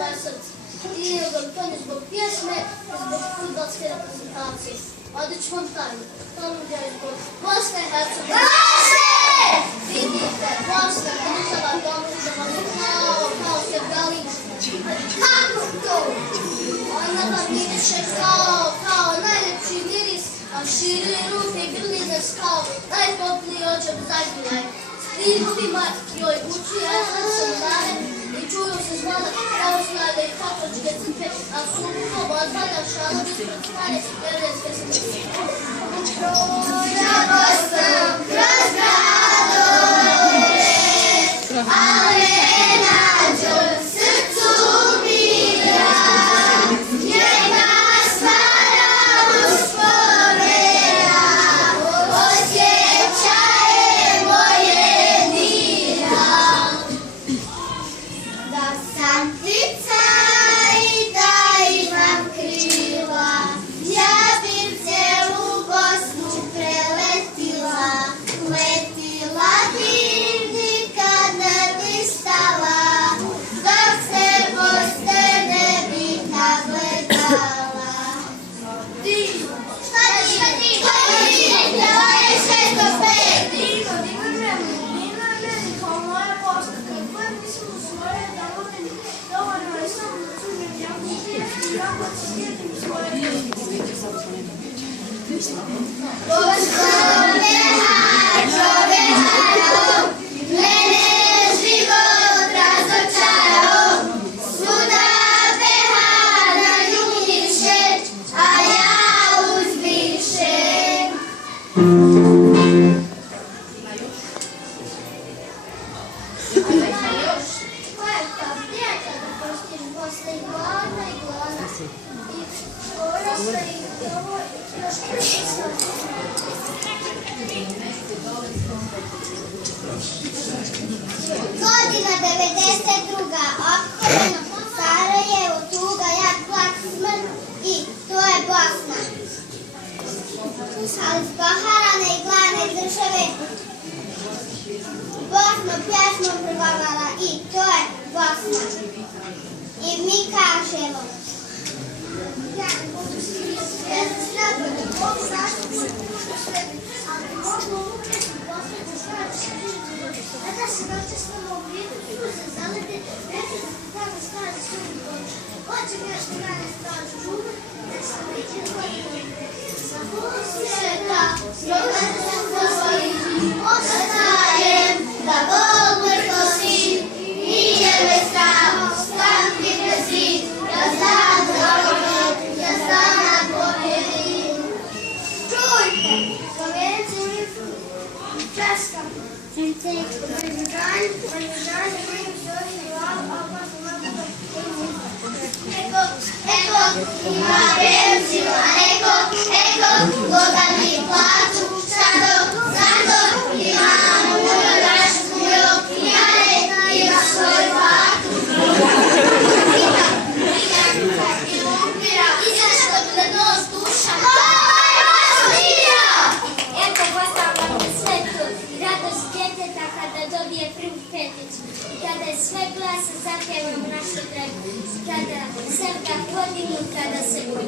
svoje srce. I to ne zbog pjesme, ne zbog fudbalske reprezentacije. Ovdje ću vam tajnu. To nudio je zbog Bosne i Hercegovine. Vidite, Bosna država domoljubna kao Sjevdalić. Kako to? Ona vam miriše kao najljepši miris, a širi ruke i grlize kao najtopliji očep zagrijaj. Stihovima joj uči jasne seminare i čuju se zvona pravoslavlje i katoličke crkve, a sukob odvanja šalovi ispred stare jevrijske smrti. Prođa Bosna kroz gradove, ale nađo srcu mira, njega stvara usporeda, osjećaje moje dira. Da sam ptica i da imam krila, ja bih cijelu Bosnu preletila, letila divni kad ne bi stala, dok se Bosne ne bi nagledala. Divo, šta divo? To je 605. Divo, Dina meni kao moja Bosna, kad god mislim u svoje domovine, dovoljno je samo da čujem jako pjesmu, jako se sjetim svoje pjesme. Mene život razočarao, svuda behana ljubiše, a ja uzvišem. Koja je ta prijatelj da postiš Bosna i glavna i glavna i porasta i ovo još kršćanstvo. Godina 92. Opkoljeno Sarajevo, tuga, jak, plak, smrt i to je Bosna. Ali spoharane i glavne države Bosnu pjesmom prvavala i to je Bosna. I mi kažemo ostajem da Bog me kosi, nije me sram, stanki brzi, ja znam za opet, ja znam na pobjedim. Čujte, Slovenci mi českam. Eko, ima benzina, eko, logani plaću, zato imamo našu jane, ima svoju platu. Izašla bi na nos duša. Eto, Bosna vam je sve tu, radost djeteta kada dobije prvu peticu, kada je sve glasa zapjevamo našu dragu, kada srda podignu, kada se budu.